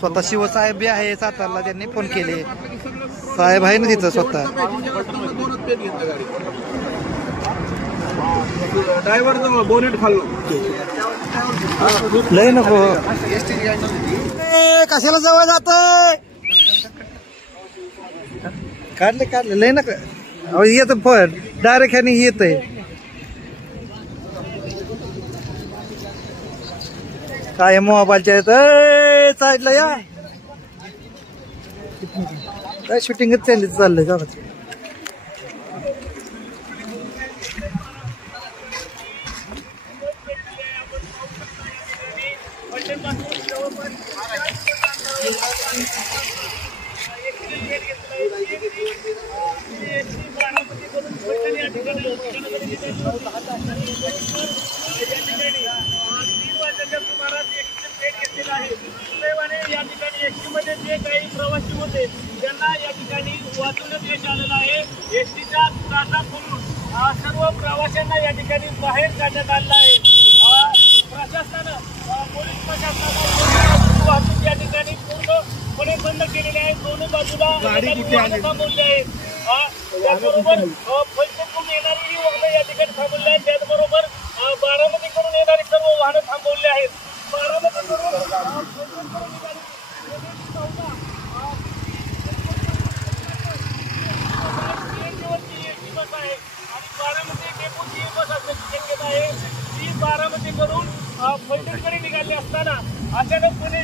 स्वतः शिवसाहेब बी आहे सातारला, त्यांनी फोन केले. साहेब आहे ना तिथं स्वतः. ड्रायव्हर बोनेट खाल्लो लय नको कशाला जवळ जात काढले लय नका. येत डायरेक्ट ह्याने येत आहे. काय मोबाईलच्या येत साईडला या. काय शूटिंगच चाललंय का. या ठिकाणी एसटी मध्ये जे काही प्रवासी होते त्यांना या ठिकाणी वाचवण्यात यश आलेलं आहे. एसटीच्या काटा खोलून सर्व प्रवाशांना या ठिकाणी बाहेर काढण्यात आलेलं आहे. प्रशासनानं पोलीस प्रशासनानं वाहतूक या ठिकाणी पूर्णपणे बंद केलेली आहे. दोन्ही बाजूला थांबवली आहेत. त्याचबरोबर फलटणकडून येणारी ही वाहनं या ठिकाणी थांबवली आहेत. त्याचबरोबर बारामतीकडून येणारी सर्व वाहनं थांबवली आहेत. बारामती करून फलटणकडे निघाले असताना अचानकपणे